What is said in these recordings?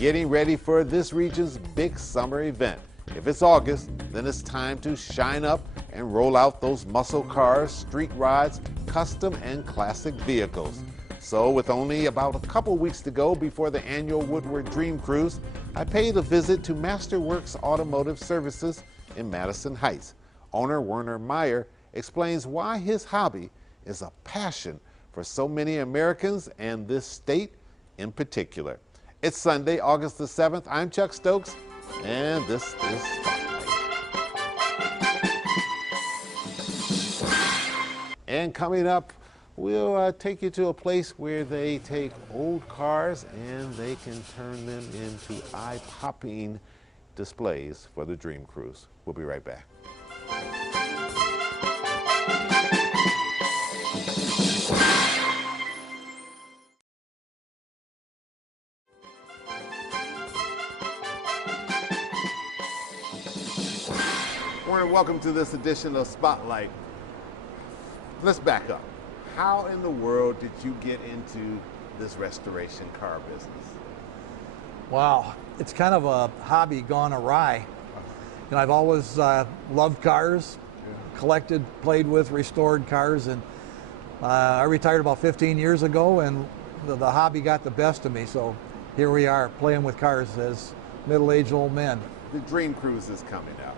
getting ready for this region's big summer event. If it's August, then it's time to shine up and roll out those muscle cars, street rides, custom and classic vehicles. So with only about a couple weeks to go before the annual Woodward Dream Cruise, I paid a visit to Masterworks Automotive Services in Madison Heights. Owner Werner Meier explains why his hobby is a passion for so many Americans and this state in particular. It's Sunday, August the 7th. I'm Chuck Stokes, and this is Spotlight. And coming up, we'll take you to a place where they take old cars and they can turn them into eye-popping displays for the Dream Cruise. We'll be right back. Werner, welcome to this edition of Spotlight. Let's back up. How in the world did you get into this restoration car business? Wow, it's kind of a hobby gone awry. You know, I've always loved cars, collected, played with, restored cars, and I retired about 15 years ago, and the hobby got the best of me. So here we are playing with cars as middle-aged old men. The Dream Cruise is coming out.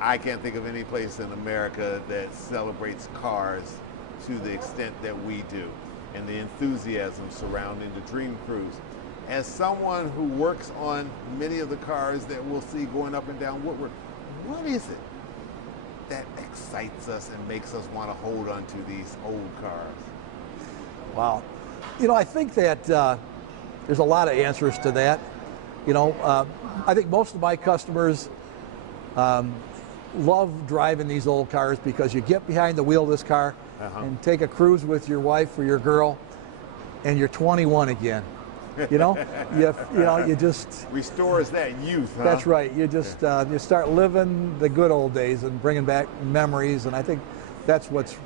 I can't think of any place in America that celebrates cars to the extent that we do, and the enthusiasm surrounding the Dream Cruise. As someone who works on many of the cars that we'll see going up and down Woodward, what is it that excites us and makes us want to hold on to these old cars? Wow. You know, I think that there's a lot of answers to that. You know, I think most of my customers love driving these old cars because you get behind the wheel of this car and take a cruise with your wife or your girl, and you're 21 again. You know, you just restores that youth. Huh? That's right. You just you start living the good old days and bringing back memories, and I think that's what's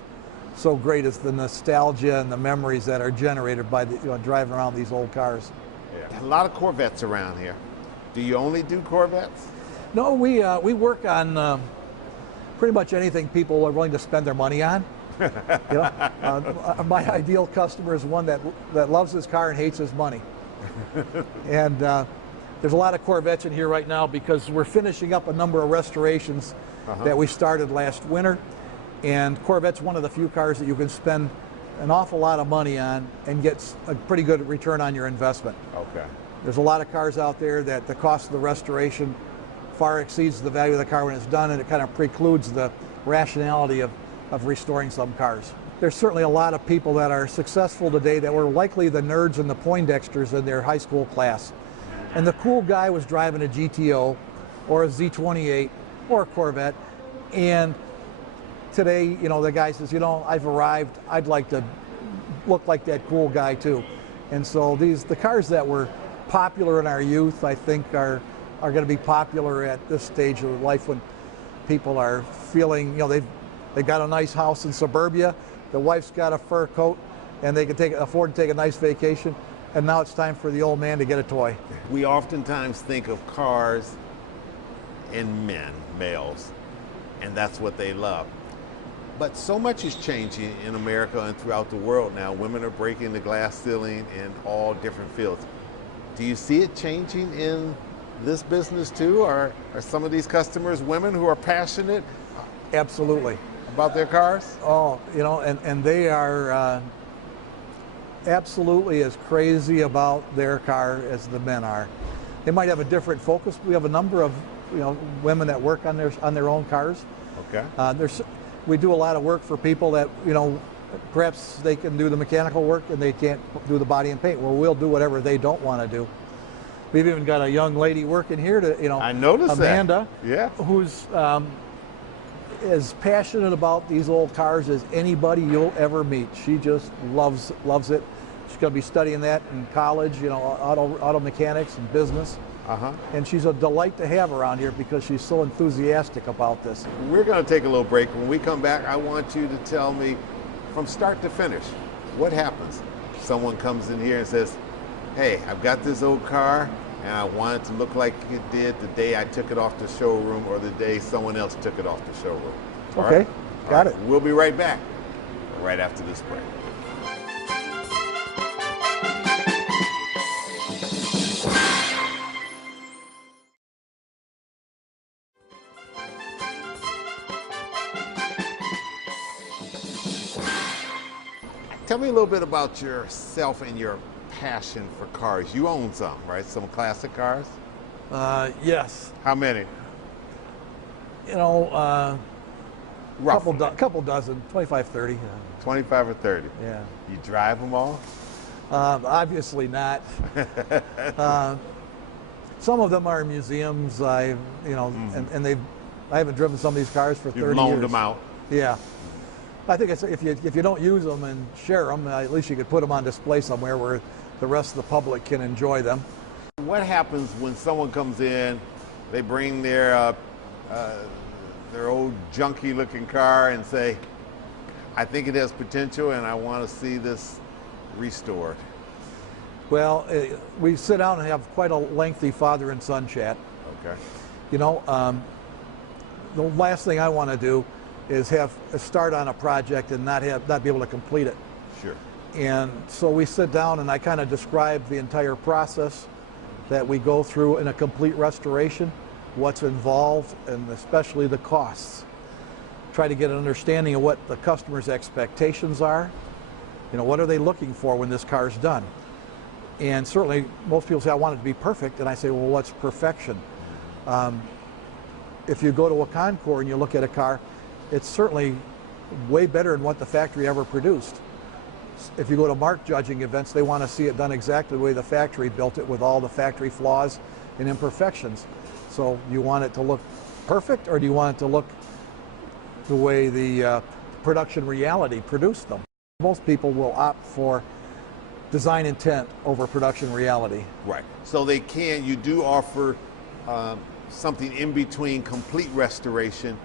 so great is the nostalgia and the memories that are generated by driving around these old cars. Yeah. A lot of Corvettes around here. Do you only do Corvettes? No, we work on pretty much anything people are willing to spend their money on. You know, my ideal customer is one that loves his car and hates his money. And there's a lot of Corvettes in here right now because we're finishing up a number of restorations that we started last winter. And Corvette's one of the few cars that you can spend an awful lot of money on and get a pretty good return on your investment. Okay. There's a lot of cars out there that the cost of the restoration far exceeds the value of the car when it's done, and it kind of precludes the rationality of restoring some cars. There's certainly a lot of people that are successful today that were likely the nerds and the Poindexters in their high school class. And the cool guy was driving a GTO or a Z28 or a Corvette, and today, you know, the guy says, you know, I've arrived, I'd like to look like that cool guy too. And so the cars that were popular in our youth, I think are going to be popular at this stage of life when people are feeling, you know, they've got a nice house in suburbia, the wife's got a fur coat, and they can afford to take a nice vacation, and now it's time for the old man to get a toy. We oftentimes think of cars in men, males, and that's what they love. But so much is changing in America and throughout the world now. Women are breaking the glass ceiling in all different fields. Do you see it changing in this business too? Or are some of these customers women who are passionate? Absolutely. About their cars? Oh, you know, and they are absolutely as crazy about their car as the men are. They might have a different focus. We have a number of, you know, women that work on their own cars. Okay. We do a lot of work for people that, you know, perhaps they can do the mechanical work and they can't do the body and paint. Well, we'll do whatever they don't want to do. We've even got a young lady working here to, you know, I noticed Amanda, that. Yeah. Who's as passionate about these old cars as anybody you'll ever meet. She just loves it. She's going to be studying that in college, you know, auto mechanics and business. And she's a delight to have around here because she's so enthusiastic about this. We're going to take a little break. When we come back, I want you to tell me from start to finish, what happens? Someone comes in here and says, hey, I've got this old car and I want it to look like it did the day I took it off the showroom or the day someone else took it off the showroom. Okay, got it. We'll be right back right after this break. Tell me a little bit about yourself and your passion for cars. You own some, right? Some classic cars? Yes. How many? You know, Roughly. couple dozen, 25, 30. 25 or 30? Yeah. You drive them all? Obviously not. Some of them are in museums. I haven't driven some of these cars for 30 years. You've loaned them out. Yeah. I think it's, if you don't use them and share them, at least you could put them on display somewhere where the rest of the public can enjoy them. What happens when someone comes in, they bring their old junky looking car and say, I think it has potential and I want to see this restored? Well, we sit down and have quite a lengthy father and son chat. Okay. You know, the last thing I want to do is have a start on a project and not be able to complete it. Sure. And so we sit down and I kind of describe the entire process that we go through in a complete restoration, what's involved, and especially the costs. Try to get an understanding of what the customer's expectations are. You know, what are they looking for when this car's done? And certainly most people say, I want it to be perfect, and I say, well, what's perfection? If you go to a Concours and you look at a car, it's certainly way better than what the factory ever produced. If you go to mark judging events, they want to see it done exactly the way the factory built it with all the factory flaws and imperfections. So you want it to look perfect, or do you want it to look the way the production reality produced them? Most people will opt for design intent over production reality. Right. So you do offer something in between complete restoration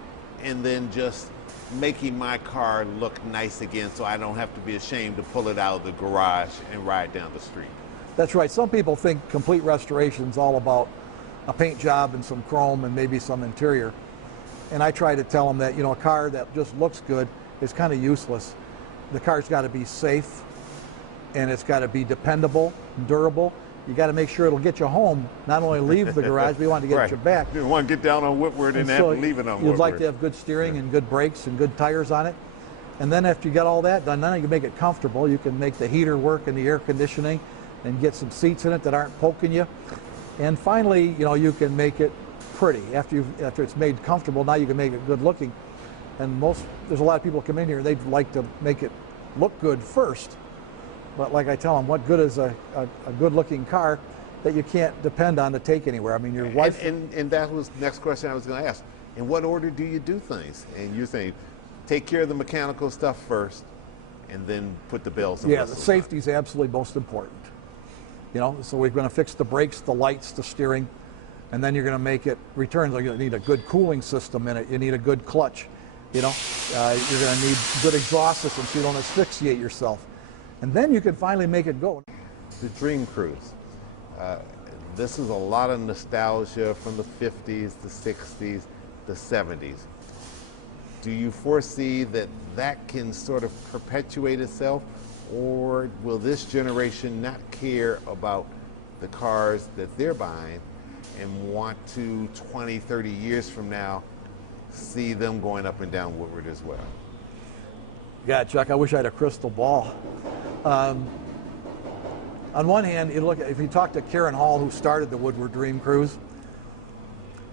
and then just making my car look nice again so I don't have to be ashamed to pull it out of the garage and ride down the street. That's right. Some people think complete restoration is all about a paint job and some chrome and maybe some interior. And I try to tell them that, you know, a car that just looks good is kind of useless. The car's got to be safe, and it's got to be dependable, durable. You got to make sure it'll get you home, not only leave the garage, but you want to get right. you back. You want to get down on Whitworth and have to leave it on Whitworth. You'd like to have good steering and good brakes and good tires on it. And then after you get all that done, then you can make it comfortable. You can make the heater work and the air conditioning and get some seats in it that aren't poking you. And finally, you know, you can make it pretty. After it's made comfortable, now you can make it good looking. And there's a lot of people come in here, they'd like to make it look good first. But like I tell them, what good is a good looking car that you can't depend on to take anywhere? I mean, your wife... And that was the next question I was going to ask. In what order do you do things? And you're saying, take care of the mechanical stuff first, and then put the bells and whistles. Yeah, the safety is absolutely most important. You know, so we're going to fix the brakes, the lights, the steering, and then you're going to make it return. So you need a good cooling system in it. You need a good clutch. You know, you're going to need good exhaust system so you don't asphyxiate yourself. And then you can finally make it go. The Dream Cruise. This is a lot of nostalgia from the 50s, the 60s, the 70s. Do you foresee that can sort of perpetuate itself, or will this generation not care about the cars that they're buying and want to, 20, 30 years from now, see them going up and down Woodward as well? Yeah, Chuck, I wish I had a crystal ball. On one hand, if you talk to Karen Hall, who started the Woodward Dream Cruise,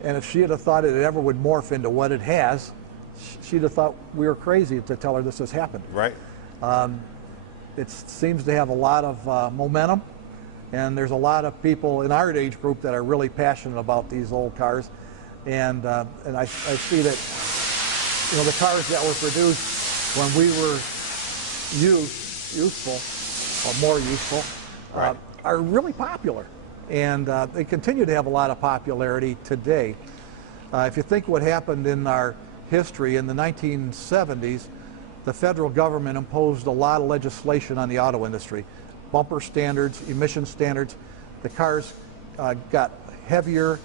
and if she had thought it ever would morph into what it has, she'd have thought we were crazy to tell her this has happened. Right. It seems to have a lot of momentum, and there's a lot of people in our age group that are really passionate about these old cars, and I see that, you know, the cars that were produced when we were youthful, or more youthful, right, are really popular, and they continue to have a lot of popularity today. If you think what happened in our history in the 1970s, the federal government imposed a lot of legislation on the auto industry. bumper standards, emission standards. The cars got heavier,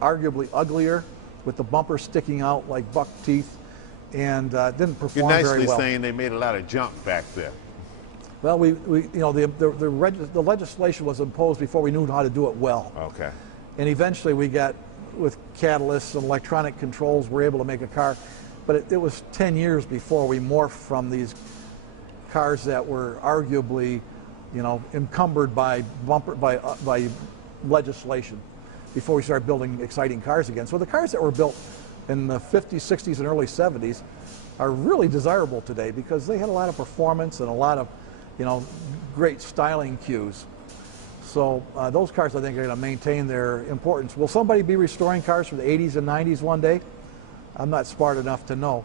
arguably uglier, with the bumper sticking out like buck teeth, and didn't perform You're very well. nicely saying they made a lot of junk back there. Well, the legislation was imposed before we knew how to do it well. Okay. And eventually we got, with catalysts and electronic controls, we're able to make a car. But it was 10 years before we morphed from these cars that were arguably, encumbered by legislation, before we started building exciting cars again. So the cars that were built in the 50s, 60s, and early 70s are really desirable today because they had a lot of performance and a lot of, great styling cues. So those cars, I think, are going to maintain their importance. Will somebody be restoring cars from the 80s and 90s one day? I'm not smart enough to know.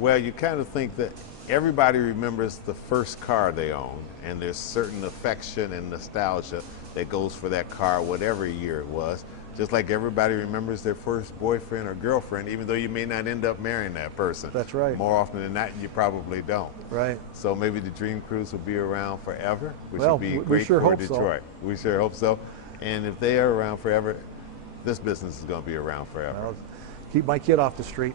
Well, you kind of think that everybody remembers the first car they owned, and there's certain affection and nostalgia that goes for that car, whatever year it was. Just like everybody remembers their first boyfriend or girlfriend, even though you may not end up marrying that person. That's right. More often than not, you probably don't. Right. So maybe the Dream Cruise will be around forever, which Well, would be we great sure for hope Detroit. so. We sure hope so. And if they are around forever, this business is going to be around forever. Well, keep my kid off the street.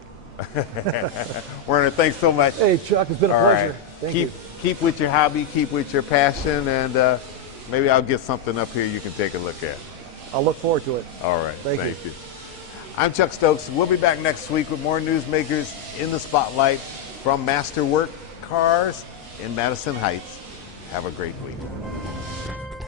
Werner, thanks so much. Hey, Chuck, it's been a pleasure. Thank you. Keep with your hobby, keep with your passion, and maybe I'll get something up here you can take a look at. I'll look forward to it. All right. Thank you. I'm Chuck Stokes. We'll be back next week with more newsmakers in the spotlight from Masterworks Cars in Madison Heights. Have a great week.